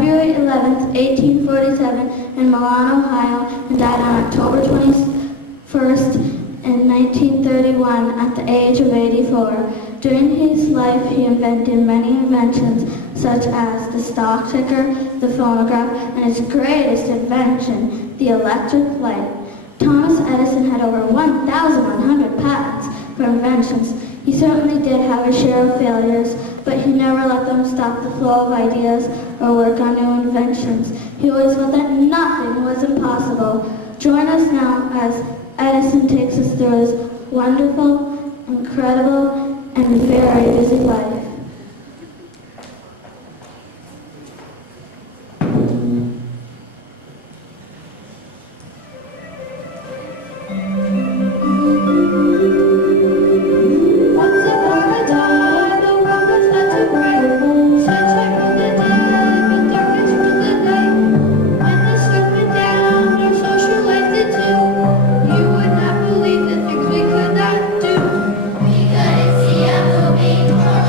February 11th, 1847 in Milan, Ohio, and died on October 21st in 1931 at the age of 84. During his life, he invented many inventions, such as the stock ticker, the phonograph, and his greatest invention, the electric light. Thomas Edison had over 1,100 patents for inventions. He certainly did have a share of failures, but he never let them stop the flow of ideas or work on new inventions. He always felt that nothing was impossible. Join us now as Edison takes us through his wonderful, incredible, and very busy life. We couldn't see a movie or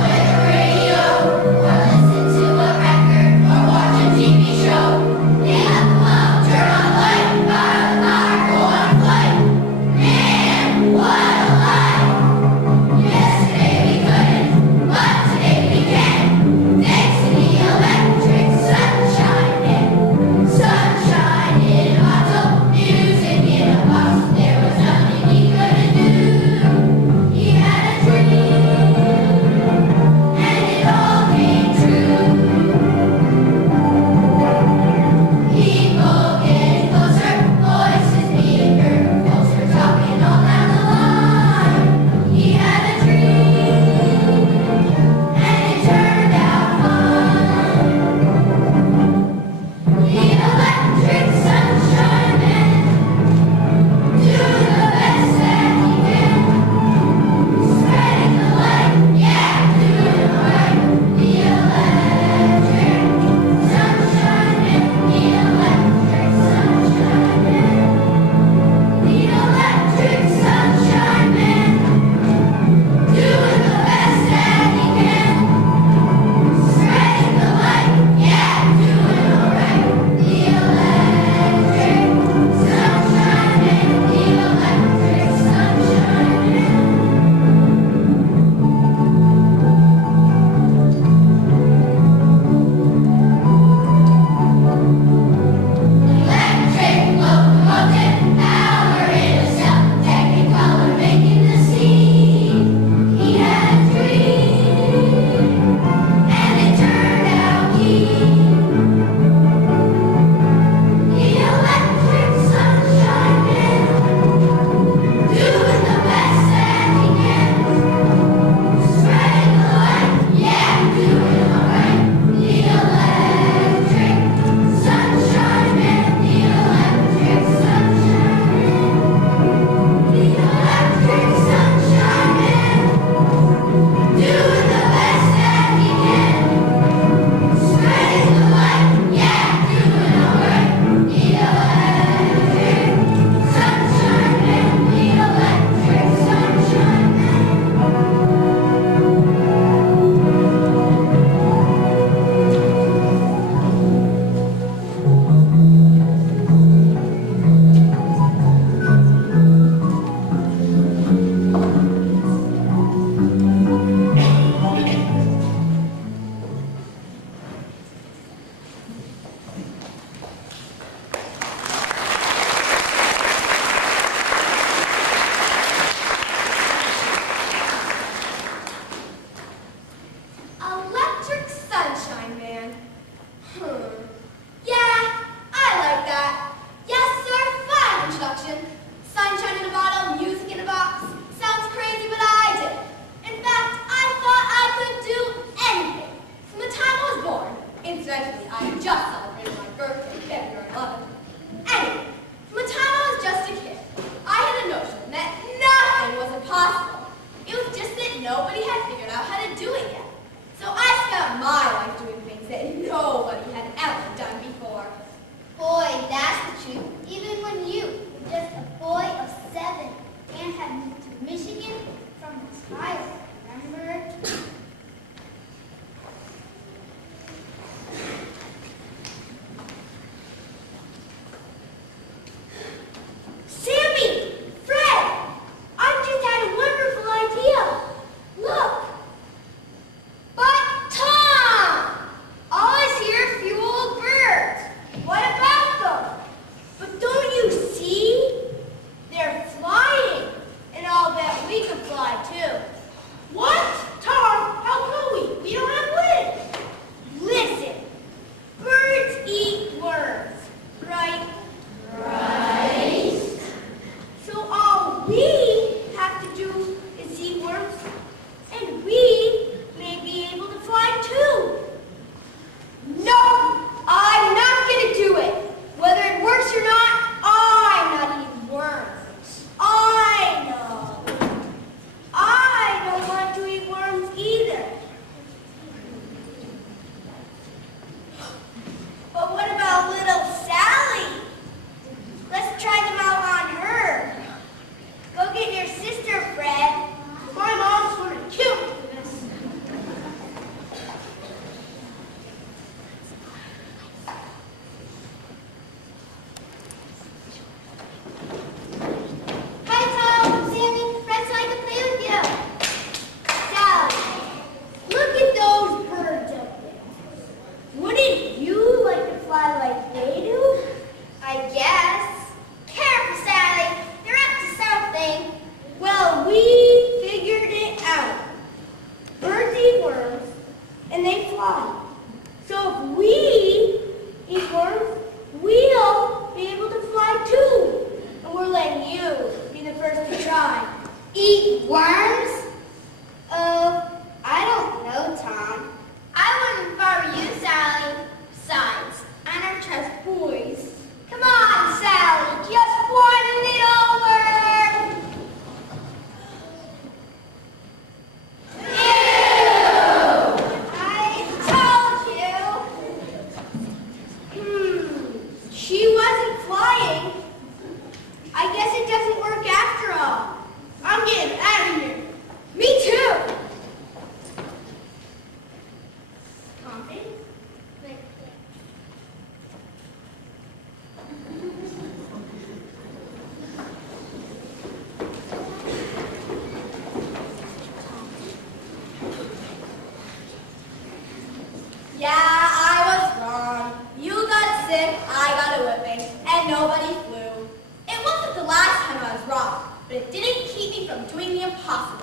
lesson, I got a whipping, and nobody flew. It wasn't the last time I was wrong, but it didn't keep me from doing the impossible.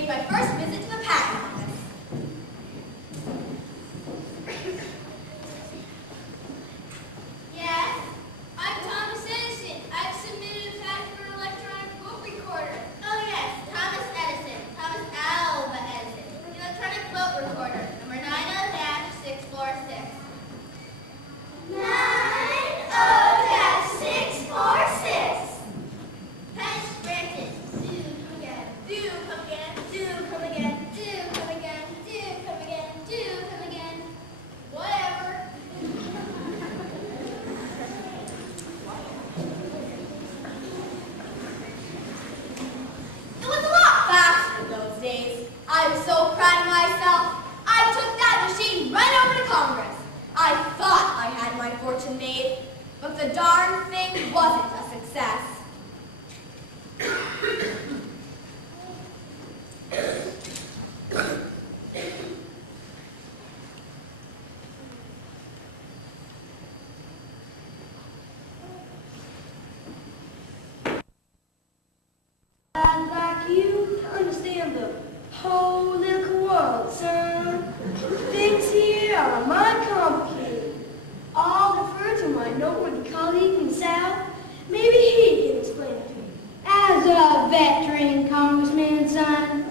made my first visit to the patent office. Yes, I'm Thomas Edison. I've submitted a patent for an electronic book recorder. Oh yes, Thomas Edison. Thomas Alva Edison. The electronic vote recorder. Number 90-646. 90-646. Patent granted. Do come again. Do come again. Do come again. Do come again. Do come again. Do come again. Whatever. It was a lot faster in those days. I was so proud of myself. I took that machine right over to Congress. I thought I had my fortune made, but the darn thing wasn't a success. I'd like you to understand the political world, son. Things here are mighty complicated. I'll defer to my noteworthy colleague in the South. Maybe he can explain it to me. As a veteran congressman, son,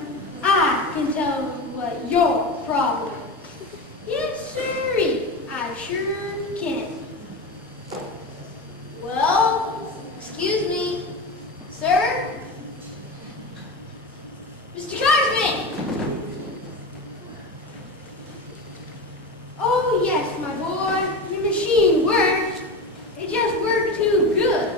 I can tell you what your problem is. Yes, sirree, I sure can. Well, excuse me, sir? Mr. Congressman! Oh, yes, my boy. Your machine worked. It just worked too good.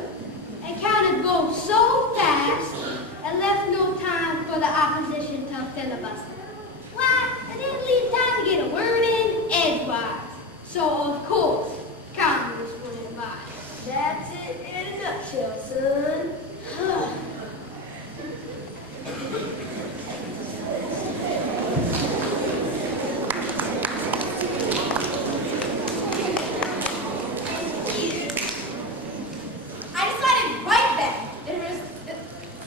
It counted votes so fast, it left no time for the opposition to filibuster. Why, it didn't leave time to get a word in edgewise. So, of course, Congress would advise. That's it in a nutshell, son. I decided right then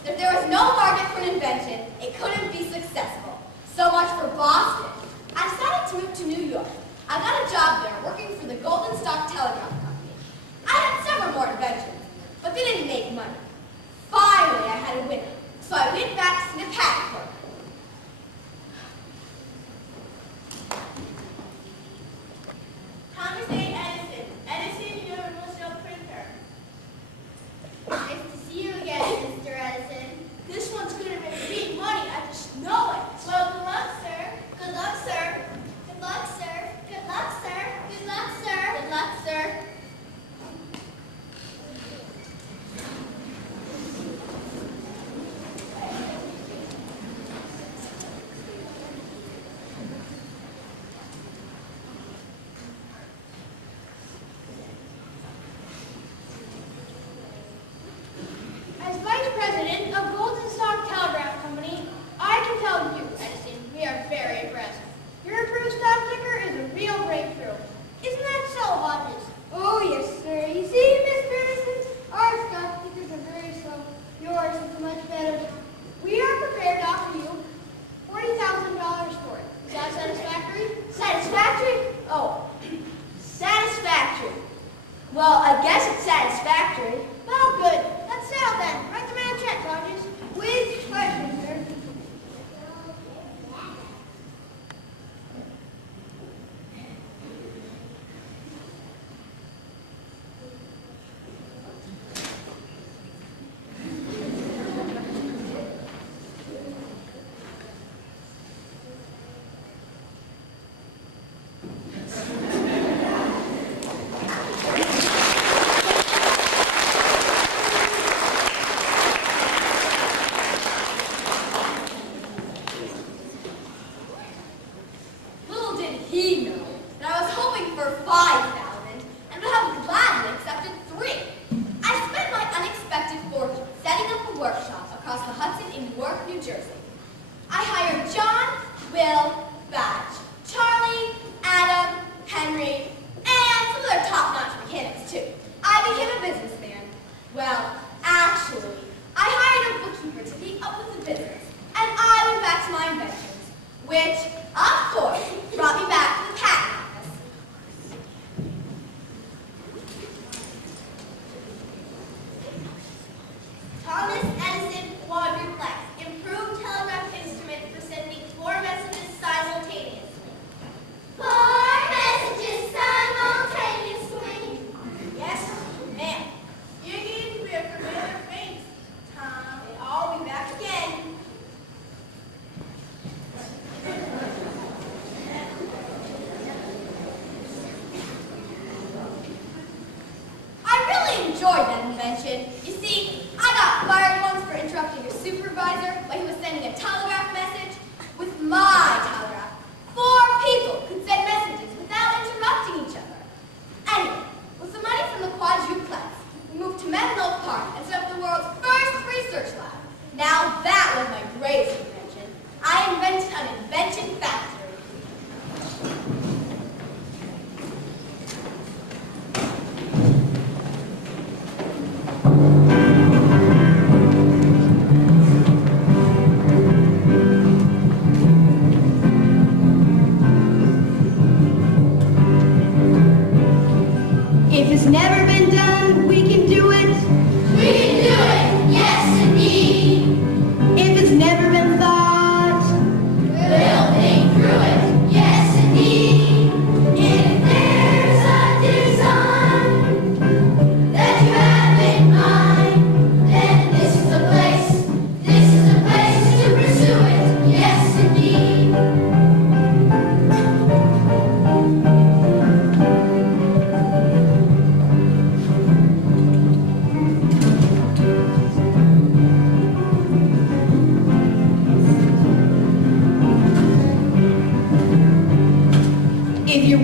that there was no market for an invention, it couldn't be successful. So much for Boston. I decided to move to New York. I got a job there working for the Golden Stalk Telegraph Company. I had several more inventions, but they didn't make money. Finally, I had a winner, so I went back to the patent clerk. Thomas A. Edison. Edison Universal Printer. Nice to see you again, Mr. Edison. This one's gonna make big money, I just know it. Well, good luck, sir. Good luck, sir. Good luck, sir. Good luck, sir. Good luck, sir. Good luck, sir. As Vice President of Golden Stalk Telegraph Company, I can tell you, Edison, we are very impressed. Your improved stock ticker is a real breakthrough. Isn't that so, Hodges? Oh, yes, sir. You see, Mr. Edison, our stock tickers are very slow. Yours is much better. We are prepared to offer you $40,000 for it. Is that satisfactory? Satisfactory? Oh, satisfactory. Well, I guess it's satisfactory. Well, good. Let's settle then. Write the man a check, Hodges. With pleasure, sir. Little did he know that I was hoping for 5,000 and would have gladly accepted 3. I spent my unexpected fortune setting up a workshop across the Hudson in Newark, New Jersey. I hired John, Will, Badge, Charlie, Adam, Henry, and some other top-notch mechanics too. I became a businessman. Well, actually, I hired a bookkeeper to keep up with the business, and I went back to my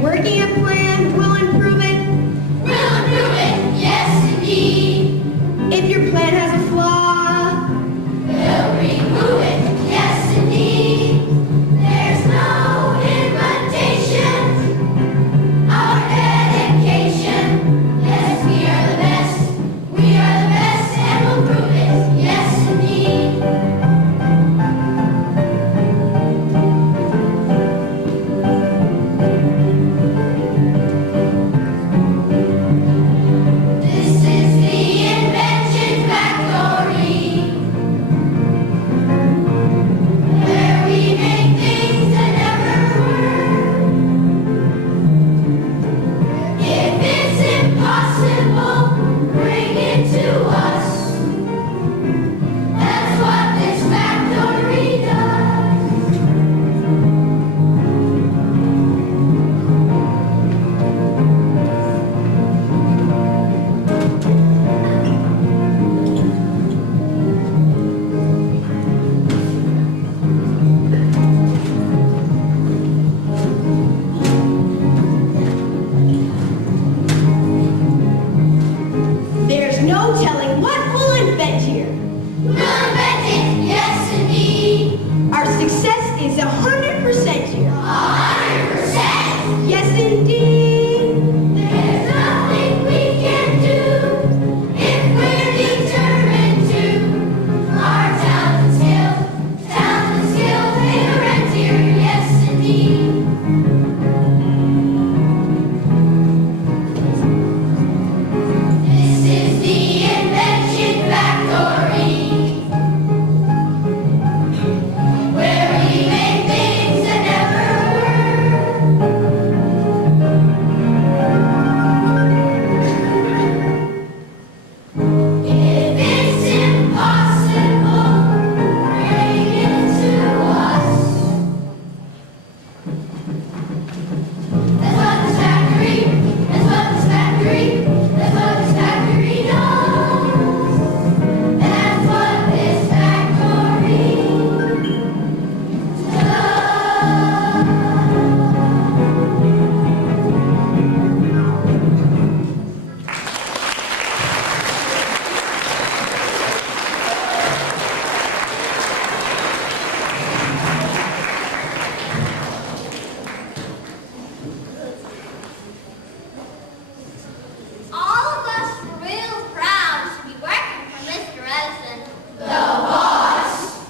Every working plan will improve it. We'll improve it, yes indeed. If your plan has a flaw, We'll remove it, yes indeed. There's no invitation. Our dedication, yes we are the best. We are the best and we'll prove it, yes indeed. This is the invention factory, where we make things that never were. If it's impossible, bring it to us. That's what this factory does. there's no telling what we'll invent here. We'll invent it, yes indeed. Our success is 100% here. 100%. Yes, indeed. There's nothing we can do if we're determined to. Our talent and skill pay the rent here, yes indeed. This is the invention factory, where we make things that never were. If it's impossible, bring it to us. That's what this factory does. That's what this factory All of us are real proud to be working for Mr. Edison, the boss.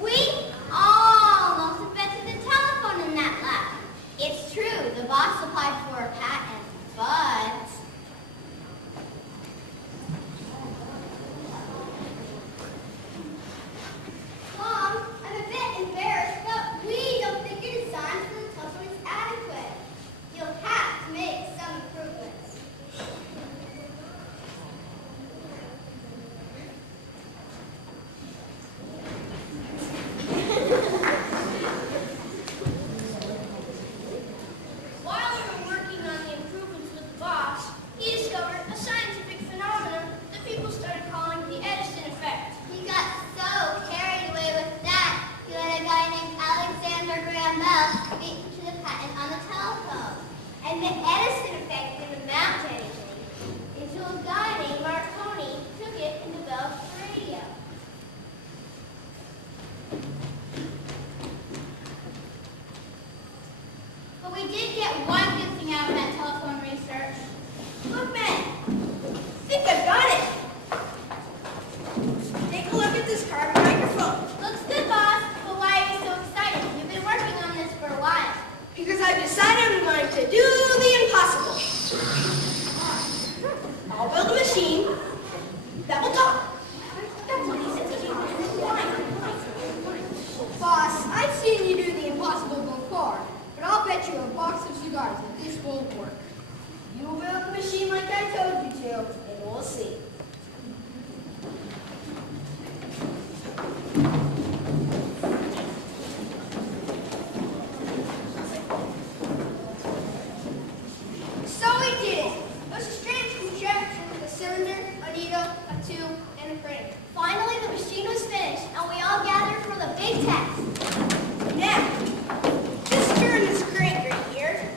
We almost invented the telephone in that lab. It's true, the boss applied for a patent, but Mom, I'm a bit embarrassed, but we don't think your design for the telephone is adequate. You'll have to make some improvements. While we were working on the improvements with the boss, he discovered a scientific phenomenon that people started calling the Edison effect. He got so carried away with that, he let a guy named Alexander Graham Bell beat him to the patent on the telephone. And the Edison effect didn't amount to anything until a guy named Marconi took it and developed the radio. But we did get one good thing out of that telephone research. Look, Ben, I think I've got it. Take a look at this carbon microphone. looks good, boss. But why are you so excited? You've been working on this for a while. Because I've decided I'm going to do the impossible. I'll build a machine that will talk. That's what he said to you. Boss, I've seen you do the impossible before, but I'll bet you a box of cigars that this won't work. You will build the machine like I told you to, and we'll see. So we did it. It was a strange contraption with a cylinder, a needle, a tube, and a frame. Finally, the machine was finished, and we all gathered for the big test. Now, just turn this crank right here,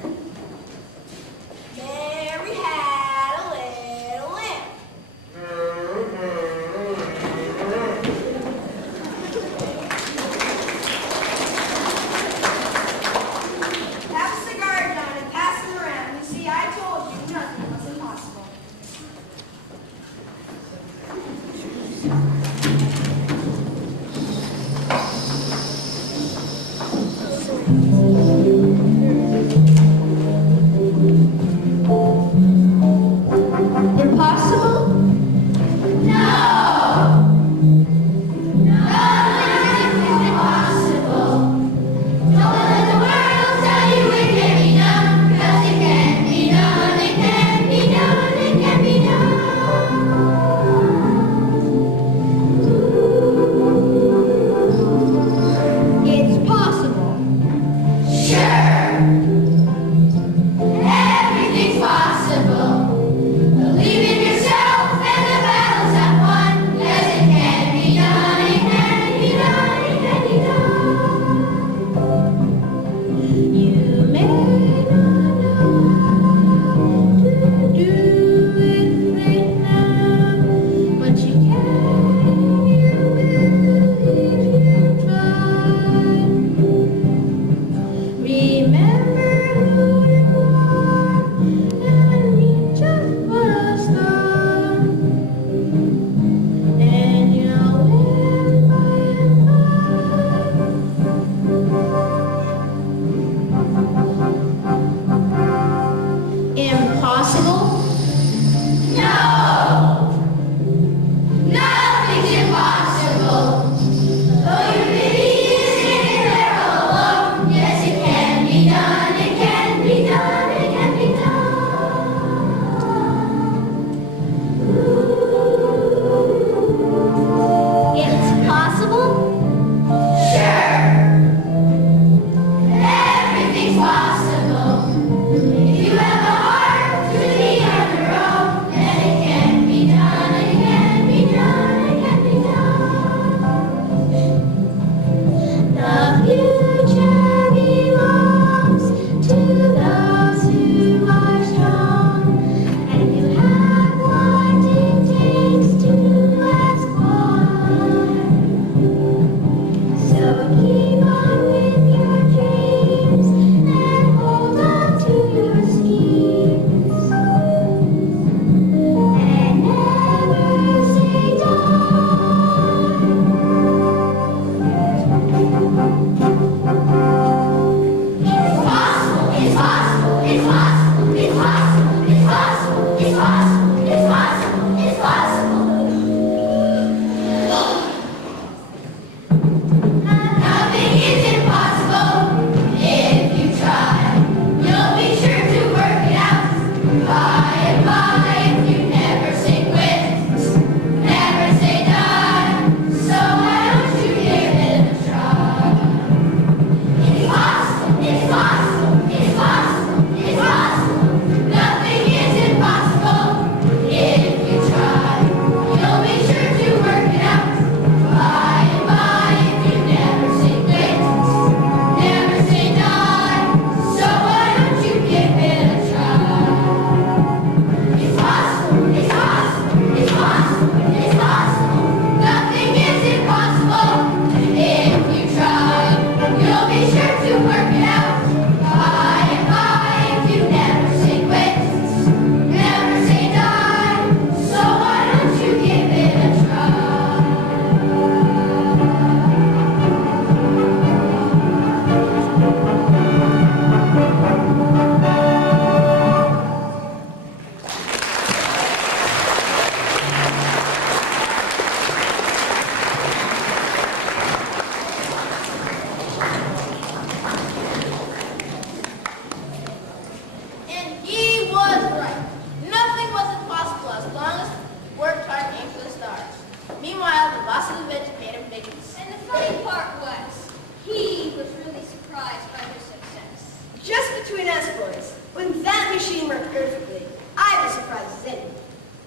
boss of the invention made him famous. And the funny part was, he was really surprised by her success. Just between us boys, when that machine worked perfectly, I was surprised as anyone.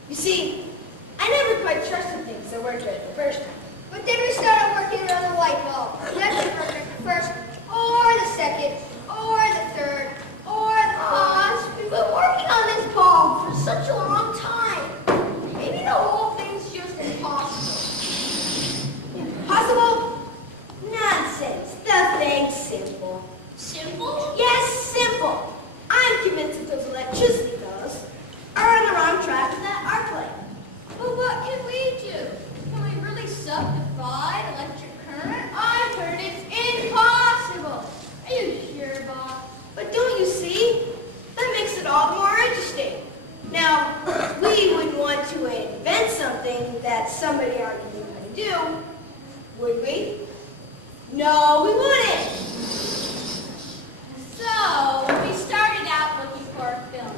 You see, I never quite trusted things that worked right the first time. But then we started working on the light bulb. Never perfect the first, or the second, or the third, or the fourth. We've been working on this bulb for such a long time. Maybe the whole thing's just impossible. Impossible? Nonsense. The thing's simple. Simple? Yes, simple. I'm convinced that those electricity fellows are on the wrong track with that arc light. But what can we do? Can we really subdivide electric current? I've heard it's impossible. Are you sure, Bob? But don't you see? That makes it all more interesting. Now, we wouldn't want to invent something that somebody already knew how to do, would we? No, we wouldn't. So, when we started out looking for a film,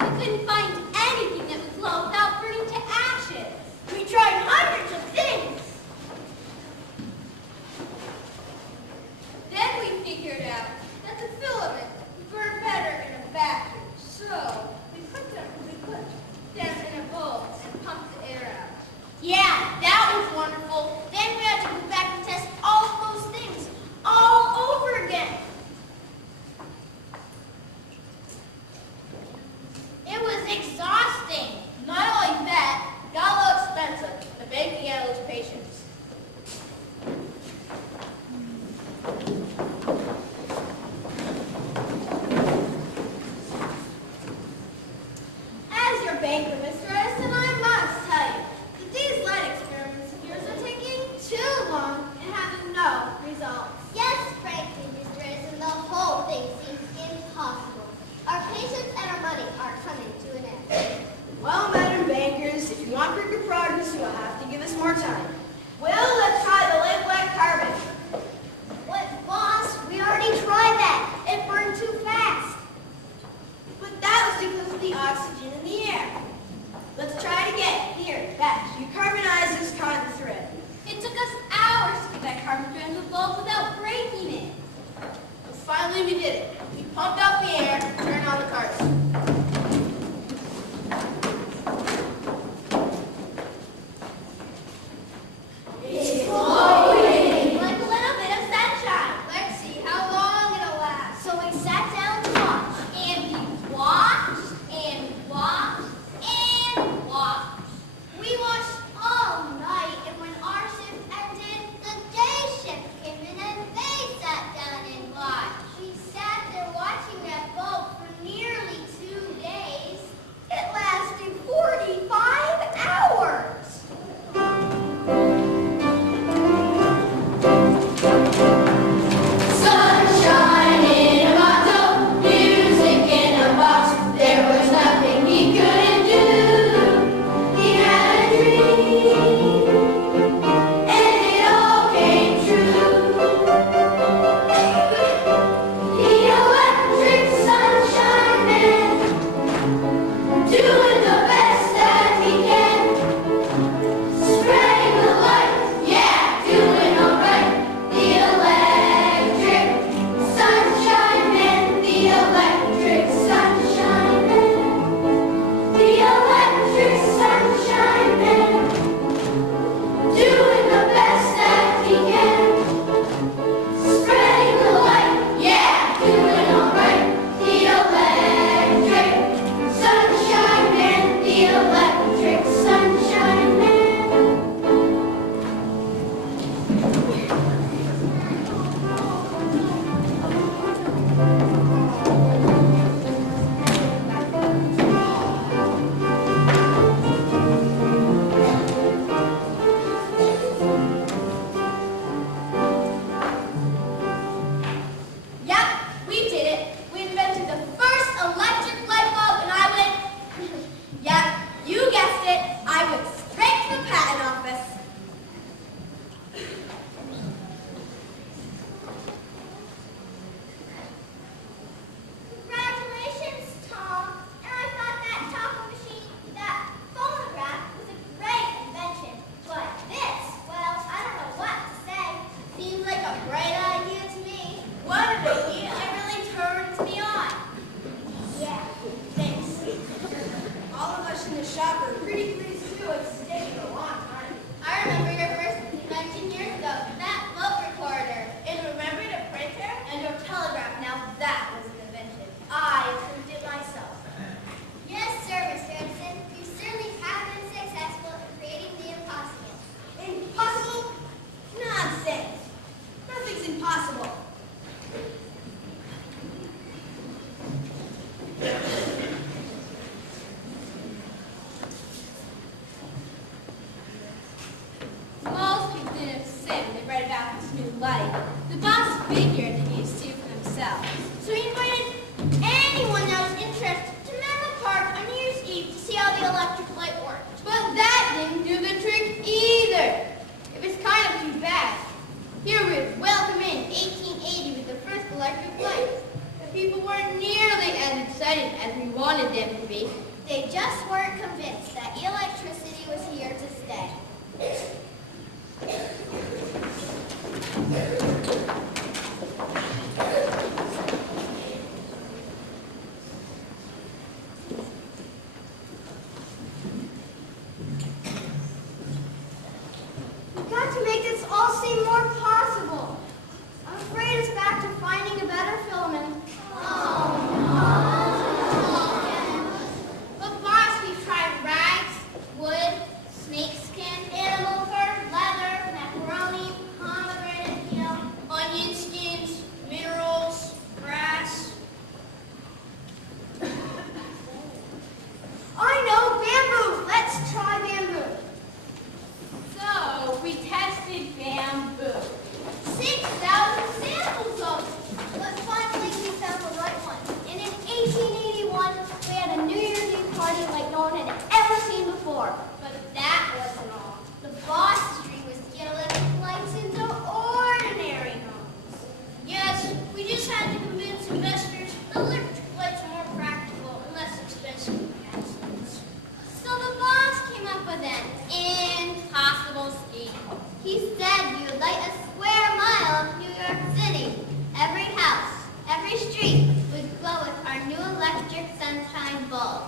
we couldn't find anything that would glow without burning to ashes. We tried hundreds of things. Then we figured out that the filament would burn better in a vacuum. So, we put them in a bowl and pumped the air out. Yeah, that was wonderful. Then we had to go back and test all of those things all over again. It was exhausting. Not only that, it got a little expensive. The baking had to lose patience. As your banker, Mr. Edison, I must tell you that these light experiments of yours are taking too long and having no results. Yes, frankly, Mr. Edison, the whole thing seems impossible. Our patience and our money are coming to an end. Well, Madam Bankers, if you want quicker progress, you'll have to give us more time. Well, let's try the lead black carbon. What, boss? We already tried that. It burned too fast. But that was because of the oxygen in the air. Let's try it again. Here, Batch, you carbonize this cotton thread. It took us hours to get that carbon through the bulb without breaking it. But finally we did it. We pumped out the air, turned on the carts. It's glowing! Like a little bit of sunshine. Let's see how long it'll last. So we sat down to watch. And we watched, and watched, and watched. We watched all night, and when our shift ended, the day shift came in and they sat down and watched. We sat there watching that bulb light, the boss figured they needed to see it for themselves. So he invited anyone that was interested to Menlo Park on New Year's Eve to see how the electric light worked. But that didn't do the trick either. It was kind of too bad. Here we welcome in 1880 with the first electric lights. The people weren't nearly as excited as we wanted them to be. They just weren't convinced that electricity was here to stay. We've got to make this all seem more possible. I'm afraid it's back to finding a better filament. But boss, we've tried rags, wood, snakeskin, animal fur, leather, macaroni, pomegranate peel, onion skins, minerals, grass. I know, bamboo. Let's try bamboo. So we tested bamboo. 6,000 samples of it. But finally we found the right one. And in 1881, we had a New Year's Eve party like no one had ever seen before. But that wasn't all. The boss's dream was to get electric lights into ordinary homes. Yes, we just had to convince investors that electric lights are more practical and less expensive than gas lights. So the boss came up with an impossible scheme. He said we would light a square mile of New York City. Every house, every street would glow with our new electric sunshine bulb.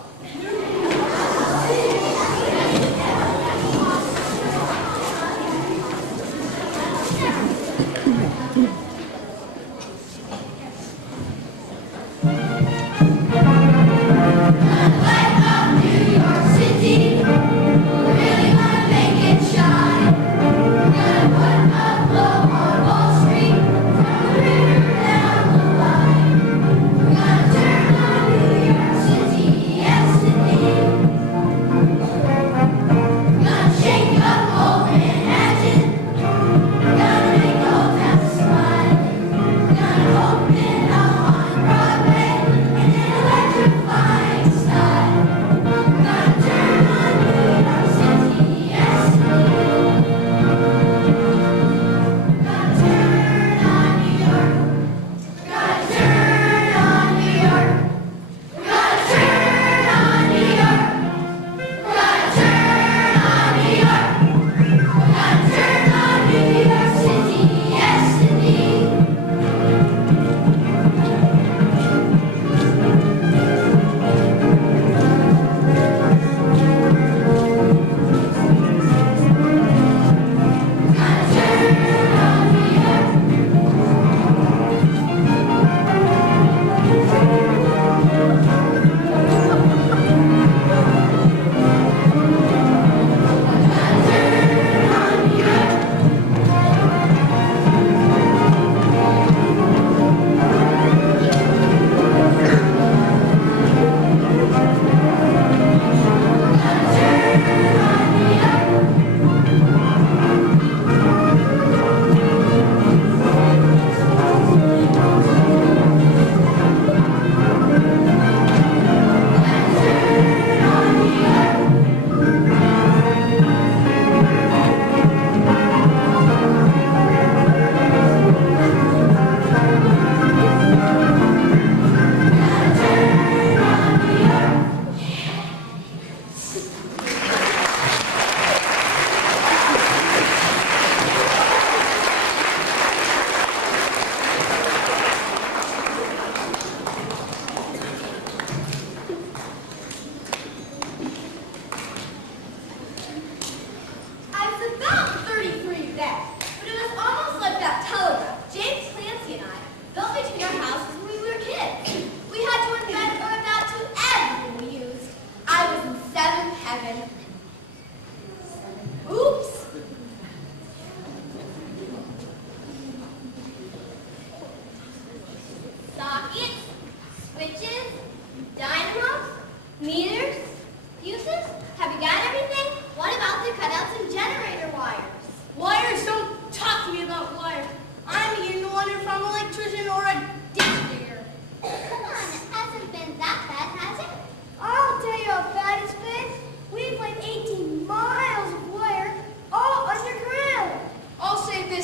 Yes, indeed.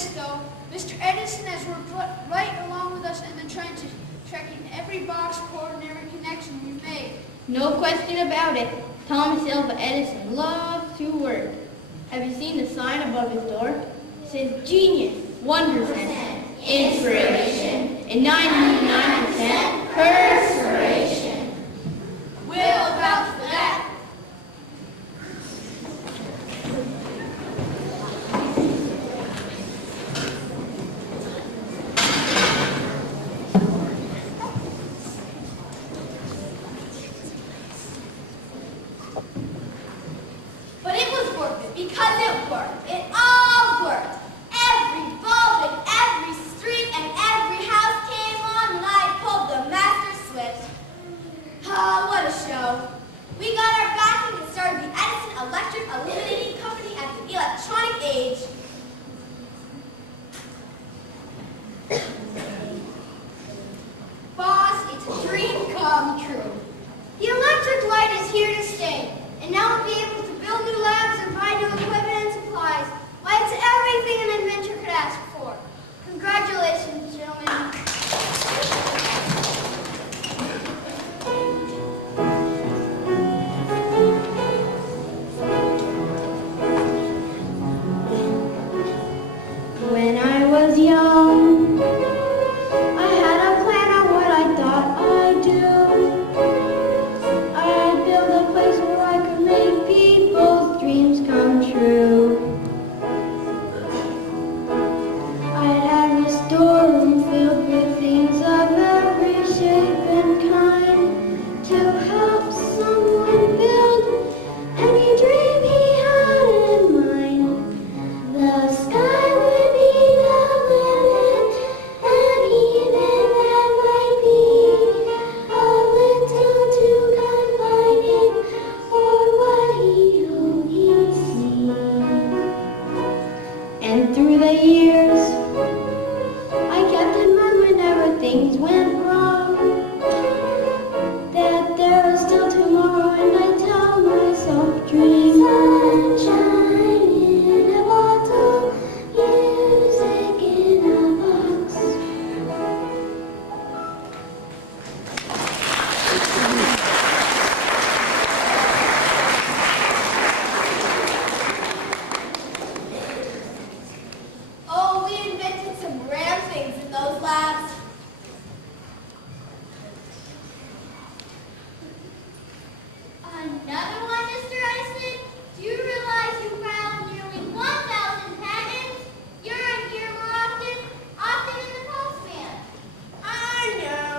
this, though. Mr. Edison has worked right along with us in the trenches, tracking every box cord and every connection we've made. No question about it. Thomas Alva Edison loves to work. Have you seen the sign above his door? It says genius, 1%, inspiration, and 99% perspiration. We'll vouch for that. But it was worth it because it worked. It all worked. Every bulb in every street and every house came on when I pulled the master switch. Oh, what a show. We got our backing and started the Edison Electric Illuminating Company at the electronic age. Boss, it's a dream come true. The electric light is here to stay, and now we'll be able to build new labs and buy new equipment and supplies. Why, it's everything an inventor could ask for. Congratulations, gentlemen. When I was young, I had a plan on what I thought I'd do. I'd build a place where I could make people's dreams come true. I'd have a storeroom filled with things of every shape and kind to help someone build any dream he had in mind. The sky would be the limit, and even that might be a little too confining for what he only sees. And through the years, I kept in mind whenever things went wrong that there was still tomorrow, and I tell myself, dream sunshine in a bottle, music in a box. Oh, we invented some grand things in those labs. Another one, Mr. Edison? Do you realize you filed nearly 1,000 patents? You're in here more often than the postman. I know.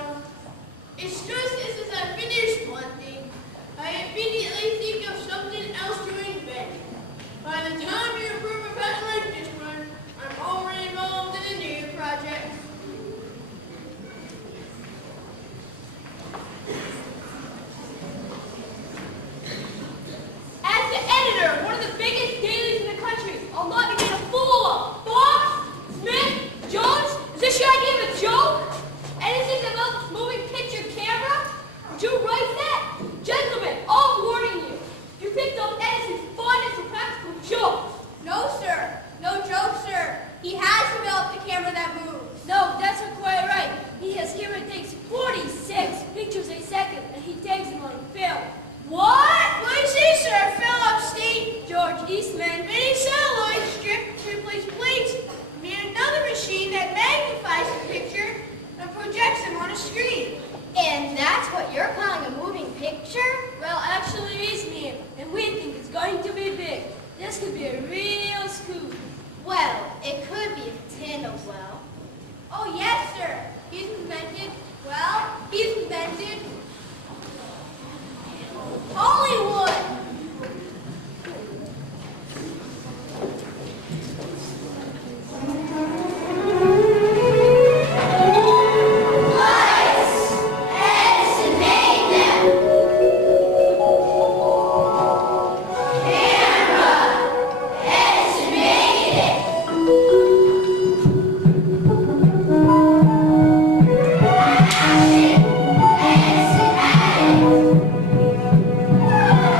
It's just as soon as I finish one thing, I immediately think of something else to invent. By the time you approve a patent like this one, I'm already involved in a new project. As the editor of one of the biggest dailies in the country, I'll not be made a fool of. Fox, Smith, Jones, is this your idea of a joke? Anything about this moving picture camera? Would you write that? Gentlemen, I'm warning you. You picked up Edison's fondness for practical jokes. No, sir. No joke, sir. He has developed a camera that moves. No, that's not quite right. He has camera that takes 46 pictures a second, and he takes them on film. What? What is he, sir? Philip State, George Eastman, mini celluloid strip to replace plates. Made another machine that magnifies the picture and projects them on a screen. And that's what you're calling a moving picture? Well, actually, he's me, and we think it's going to be big. This could be a real scoop. Well, it could be if it's handled well. Oh, yes, sir. He's invented Hollywood. Edison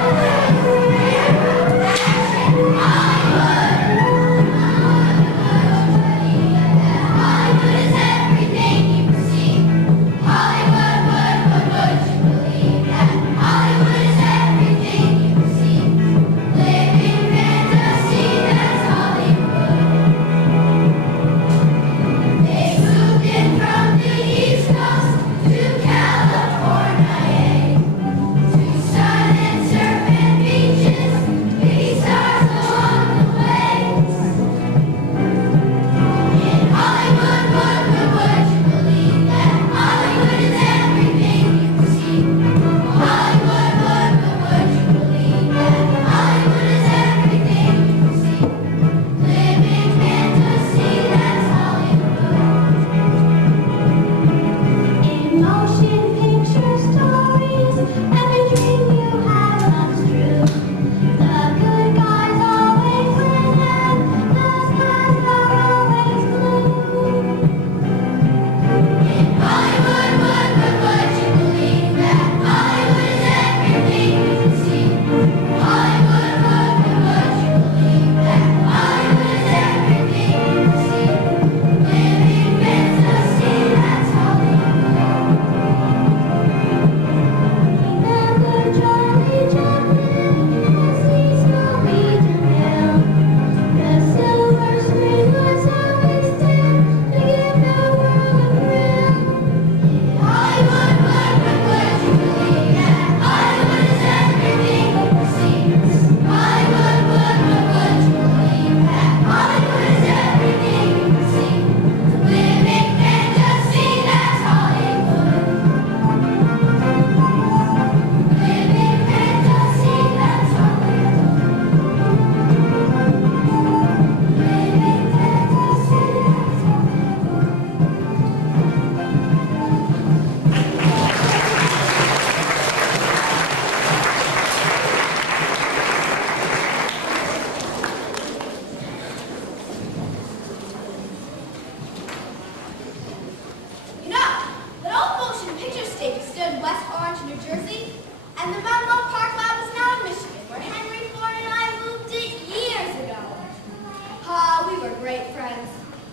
great friends.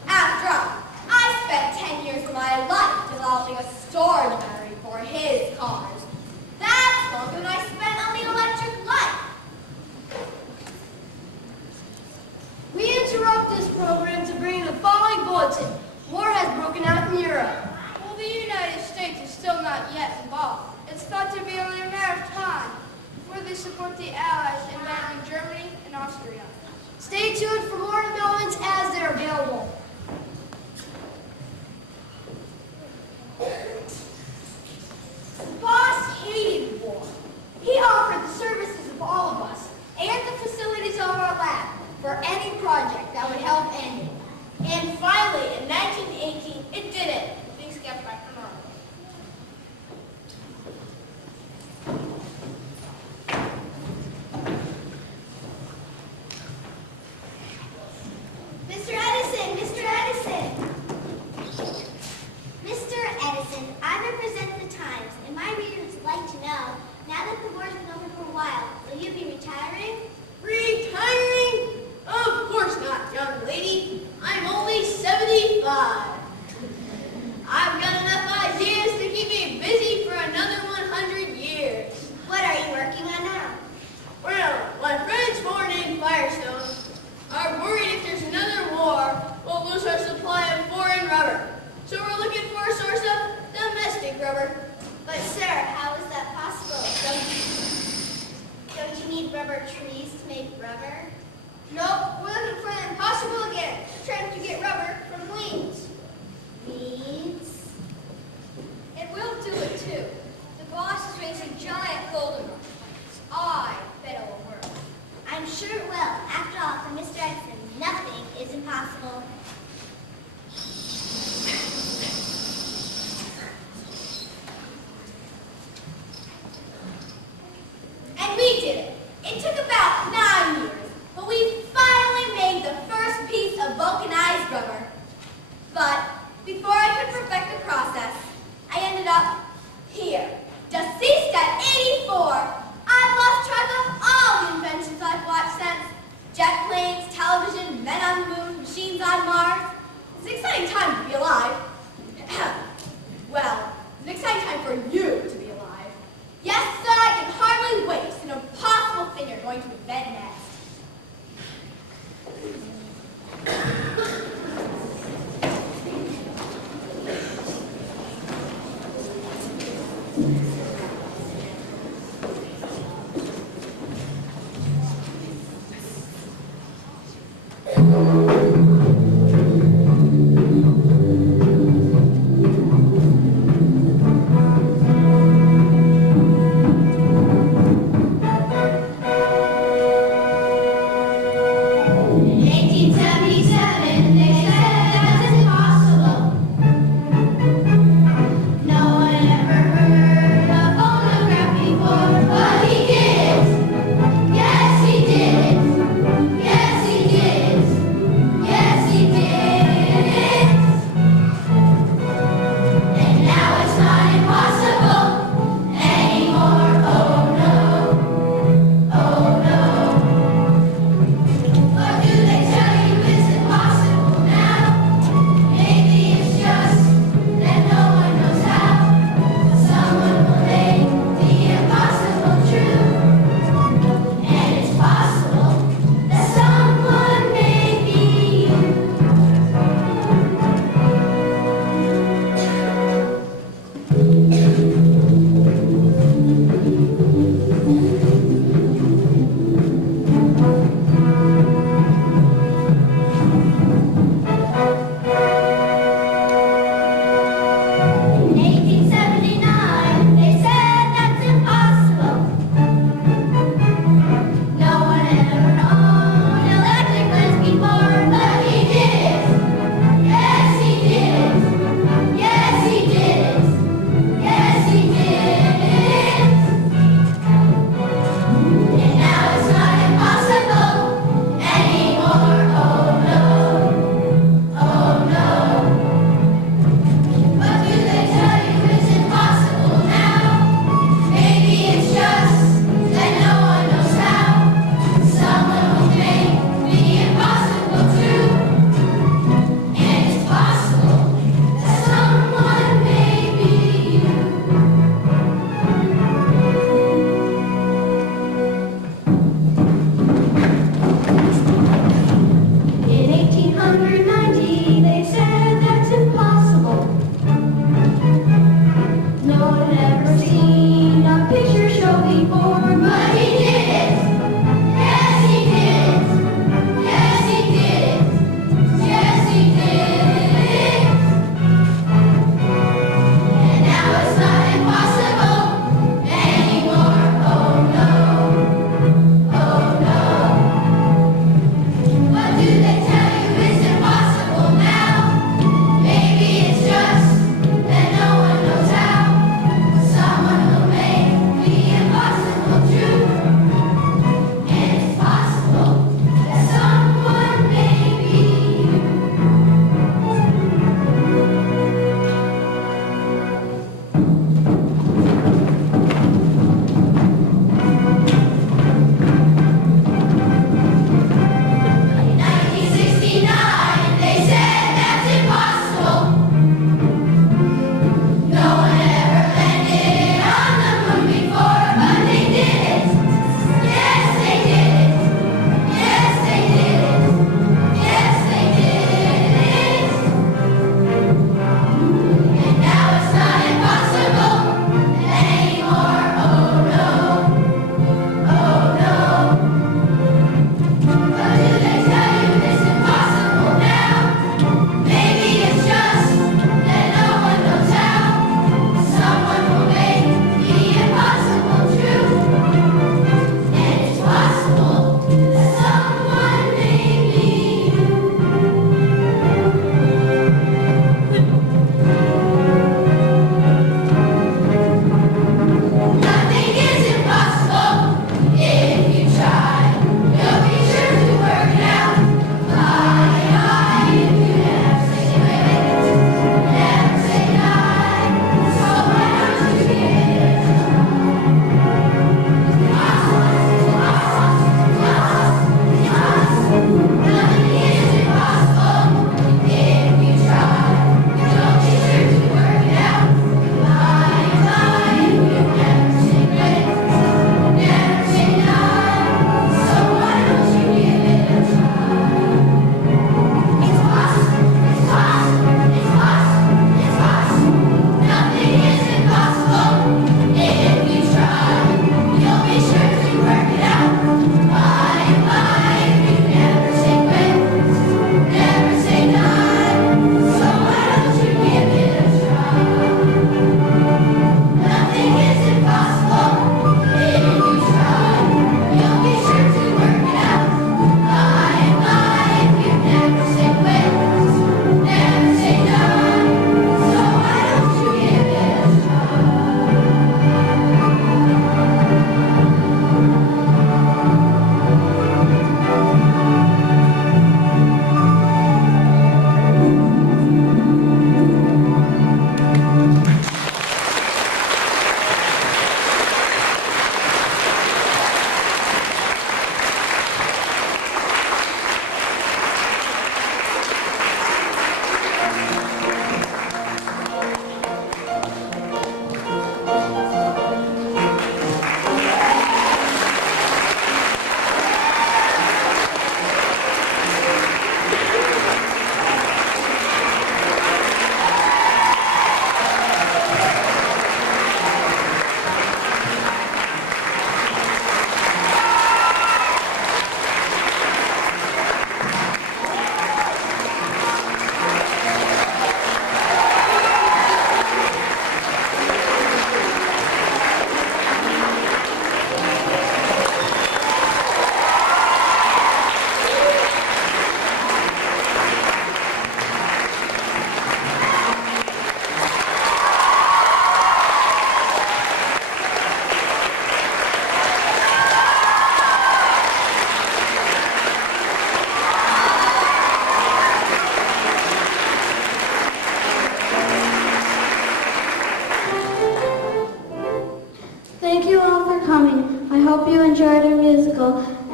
After all, I spent 10 years of my life developing a storage battery for his cars. That's longer than I spent on the electric light. We interrupt this program to bring the following bulletin. War has broken out in Europe. Well, the United States is still not yet involved. It's thought to be only a matter of time before they support the Allies in battling Germany and Austria. Stay tuned for more developments as they're available. The boss hated war. He offered the services of all of us and the facilities of our lab for any project that would help end it. And finally, in 1918, it did it. Things got back to normal. Mr. Edison, Mr. Edison. Mr. Edison, I represent the Times, and my readers would like to know, now that the war's been over for a while, will you be retiring? Retiring? Of course not, young lady. I'm only 75. I've got enough ideas to keep me busy for another 100 years. What are you working on now? Well, my friends four named Firestone are worried if there's another war, we'll lose our supply of foreign rubber. So we're looking for a source of domestic rubber. But sir, how is that possible? Don't you need rubber trees to make rubber? Nope, we're looking for the impossible again. Trying to get rubber from weeds. Weeds? It will do it too. The boss is raising giant goldenrod. I bet it will work. I'm sure it will. After all, for Mr. Edison, nothing is impossible. And we did it. It took about 9 years, but we finally made the first piece of vulcanized rubber. But before I could perfect the process, I ended up here, deceased at 84. I've lost track of all the inventions I've watched since. Jet planes, television, men on the moon, machines on Mars. It's an exciting time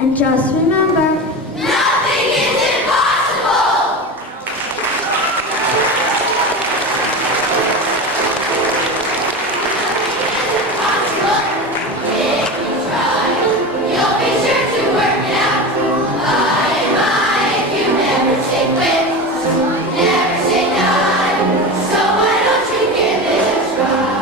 And just remember, Nothing is impossible! You'll be sure to work it out. If you never say quit, never say die. So why don't you give it a try?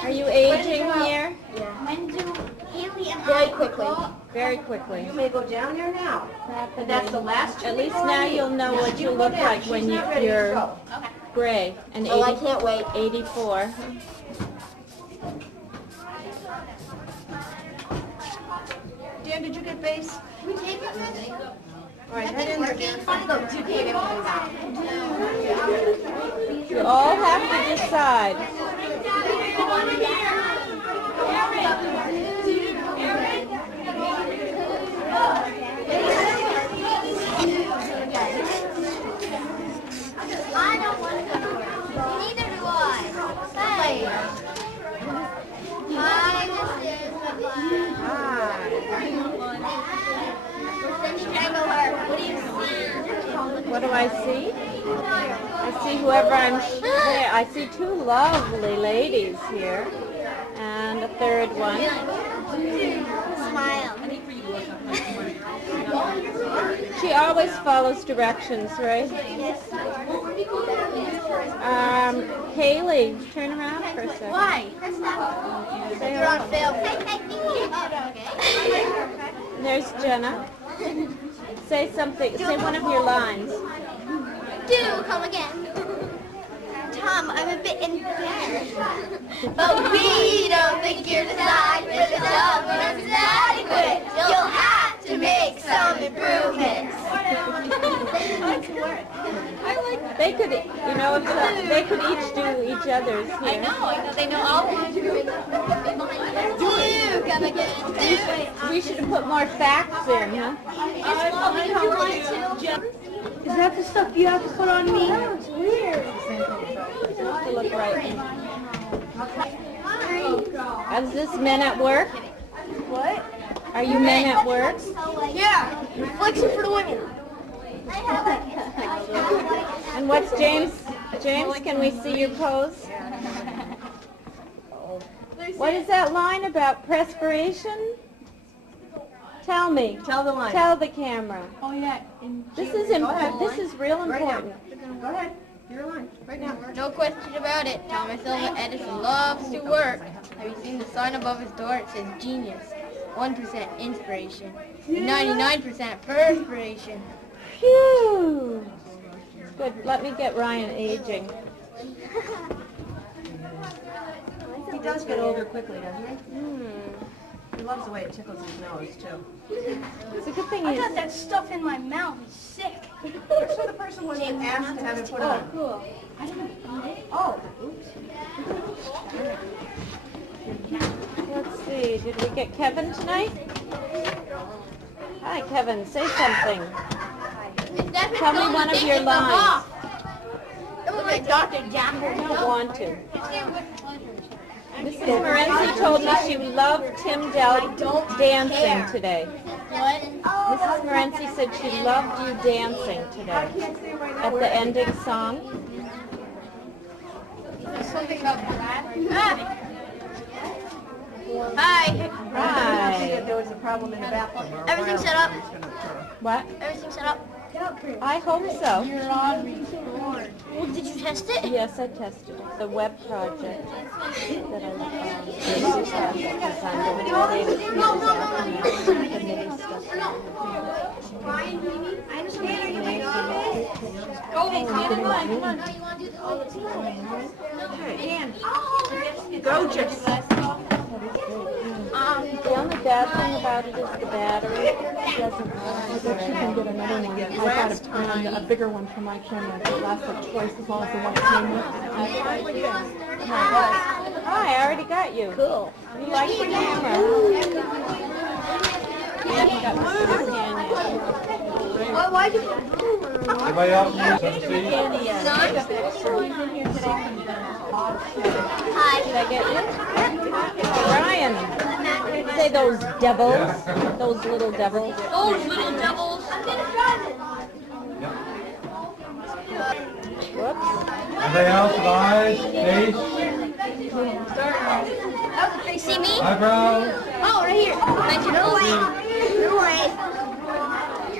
Are you aging here? Very quickly. Very quickly. You may go down there now. But that's the last At least now you'll know what you look like when you're gray and Oh, I can't wait. 84. Dan, did you get base? All right, head in there, Dan. You all have to decide. I don't want to go to work. Neither do I. Hey. Hi, this is my class. Cindy Tangleheart. What do you see? What do I see? I see whoever I see two lovely ladies here. And a third one. Smile. She always follows directions, right? Yes. Haley, turn around for a second. Why? You're on film. There's Jenna. Say something. Say one of your lines. Do come again. Tom, I'm a bit embarrassed. But we don't think you're the type for the job that's adequate. You'll have to make some improvements. They could, you know, if they could each do each other's here. I know. They know all the Do come again. Do. We should have put more facts in, huh? Is that the stuff you have to put on me? It's weird. To look right. Is this men at work? What? Are you men at work? Yeah, flexing for the women. And what's James? James, can we see your pose? What is that line about perspiration? Tell me. Tell the line. Tell the camera. Oh, yeah. This is This is real important. Go ahead. Your line. Right now. No question about it. Thomas Alva Edison loves to work. Have you seen the sign above his door? It says genius. 1% inspiration. 99% perspiration. Phew. Good. Let me get Ryan aging. He does get older quickly, doesn't he? He loves the way it tickles his nose, too. It's a good thing I he's... got that stuff in my mouth. It's sick. So the person wasn't asked to have it put on. Cool. Oh, oops. Let's see. Did we get Kevin tonight? Hi, Kevin. Say something. Tell me one of your lines. It was like Dr. Jack. I don't want to. Mrs. Morency told me she loved Tim dancing today. What? Mrs. Morency said she loved you dancing today at the ending song. Something about Brad. Hi. Hi. There was a problem in the bathroom. Everything set up? What? Everything set up? I hope so. You're on record. Well, did you test it? Yes, I tested it. The web project that I because I'm going to committee stuff. Go, Jess. The only bad thing about it is the battery. It doesn't last. But you can get another one. I got a a bigger one for my camera that lasts like twice as long as the one it came with. Hi, I already got you. Cool. You like the camera? We haven't got the scan yet. Why'd you Anybody else need something to see? Hi. Did I get you? Brian. Say those devils. Those little devils. Those little devils. Whoops. Anybody else with eyes, face, You see me? eyebrows? Oh, right here. No way. No way.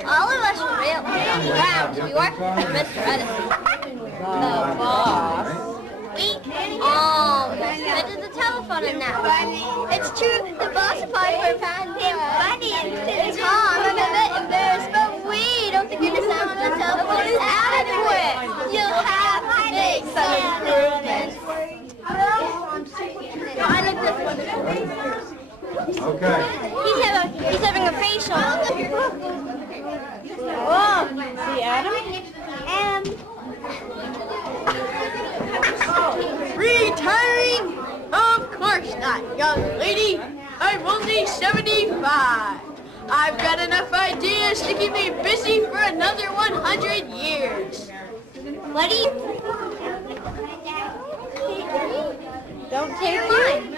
All of us are real. Wow, you are Mr. Edison. The boss. We, the telephone and that. It's true, the boss applied for a patent. Funny, Tom, I'm a bit embarrassed, but we don't think you're the sound on the telephone is adequate. You'll have to make some improvements. I like this one. Okay. He's having a facial. Oh, see Adam? Retiring? Of course not, young lady. I'm only 75. I've got enough ideas to keep me busy for another 100 years. What do you? Don't take Mine.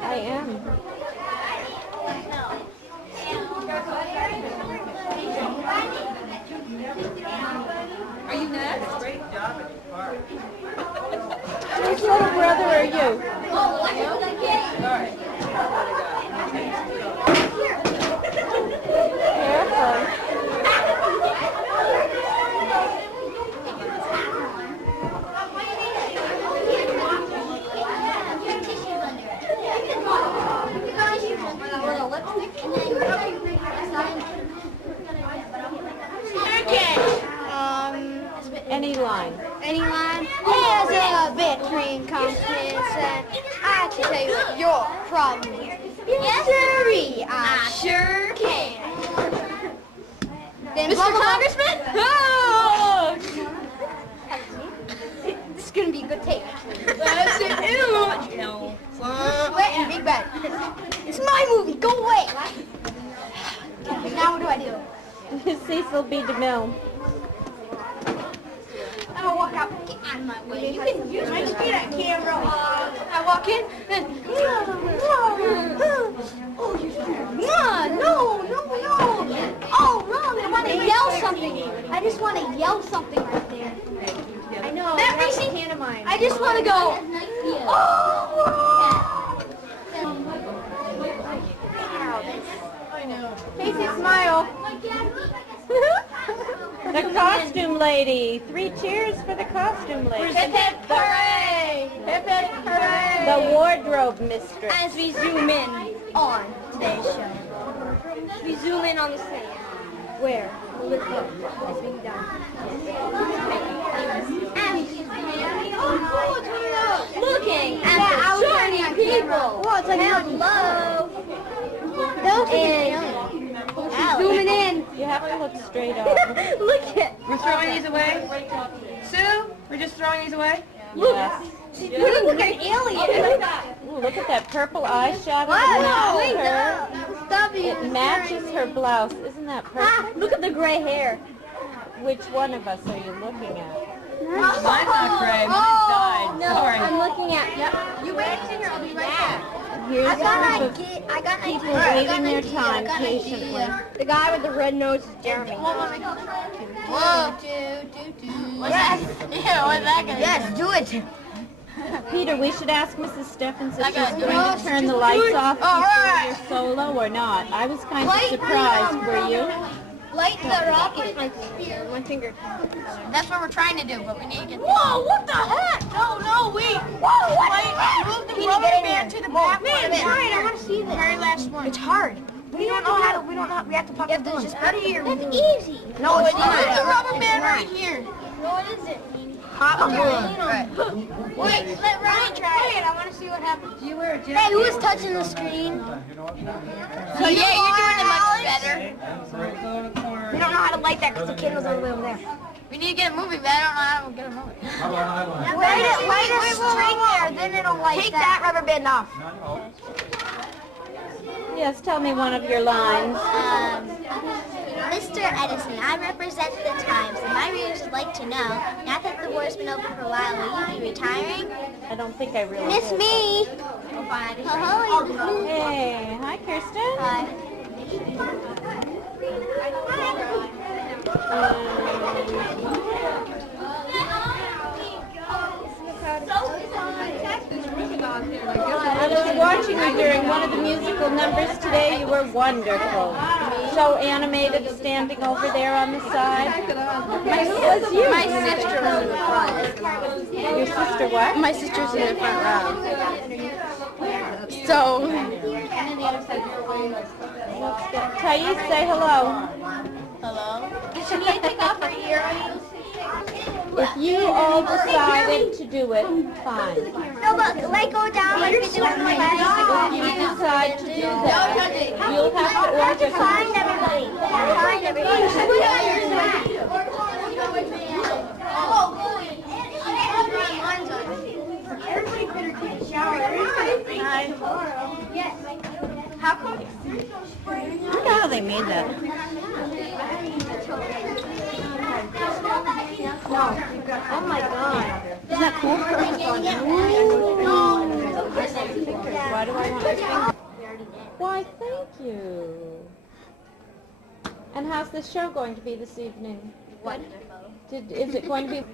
I am. Are you next? Whose little brother are you? Careful. Any line. Any line? As a veteran confidence, I can tell you what your problem is. Yes, sirree, I sure can. Then Mr. Congressman? Oh! This is gonna be a good tape. That's it. Wait, and Big Bad. It's my movie. Go away. Now what do I do? Cecil B. DeMille. I walk out. Get out of my way. You can use my speed on camera. I walk in. Then, no. Oh, wrong. I want to yell something. I just want to yell something right there. I know. That racing pantomime. I just want to go. Oh! I know. Casey, smile. The costume lady. 3 cheers for the costume lady. Hip hip hooray! Hip hip hooray! The wardrobe mistress. As we zoom in on today's show. We zoom in on the scene. Where? The lip is being done. Looking at the shiny people. Whoa, it's like Hello. She's zooming in. You have to look straight up. Look at. We're throwing these away? Sue, we're just throwing these away? Yes. You look like an alien. Ooh, look at that purple eyeshadow. Wow. It matches her. Stop It matches her blouse. Isn't that perfect? Look at the gray hair. Which one of us are you looking at? Mine's not gray, mine's dyed. No, Sorry. I'm looking at. You wait here, I'll be right back. Here's I a got group an of idea. I got an people idea. I got waiting an their idea. time I got an patiently. idea. The guy with the red nose is Jeremy. Whoa, do. Yes. Yeah, what's that gonna Yes, do it. Peter, we should ask Mrs. Steffens if she's going to turn the lights off before your solo or not. I was kind of surprised, were you? Light the rocket. My finger. That's what we're trying to do, but we need to get... Whoa, what the heck? No, wait. Whoa, move the rubber band to the back. Man, Brian, I want to see this. Very last one. It's hard. We have to pop the balloons. That's easy. No, it's not. Put the rubber band right here. No, it isn't. Pop the balloon. Wait, let Ryan try it. I want to see what happens. Hey, who is touching the screen? So yeah, you're doing it much better. We don't know how to light that because the candle's all the way over there. We need to get it moving, but I don't know how to get it moving. How about highlight? Light it straight there, then it'll light. Take that rubber band off. Yes, tell me one of your lines. Mr. Edison, I represent the times, and my readers would like to know, now that the war's been open for a while, will you be retiring? I don't think I really Miss did. me! Hey, hi, Kirsten. Hi. I was watching you during one of the musical numbers today. You were wonderful. So animated, standing over there on the side. Who was you? My sister was in the front. Your sister what? My sister's in the front row. So, Thais, say hello. hello? Should we take off our earrings? If you all decided to do it, fine. No, look, let go down like we do in the class. If you decide to do that, you'll have to order some. Find everybody. Find everybody. Everybody better take a shower. How come? I don't know how they made that. Oh my God. Isn't that cool? Why do I want my finger? Why, thank you. And how's this show going to be this evening? Wonderful. Is it going to be...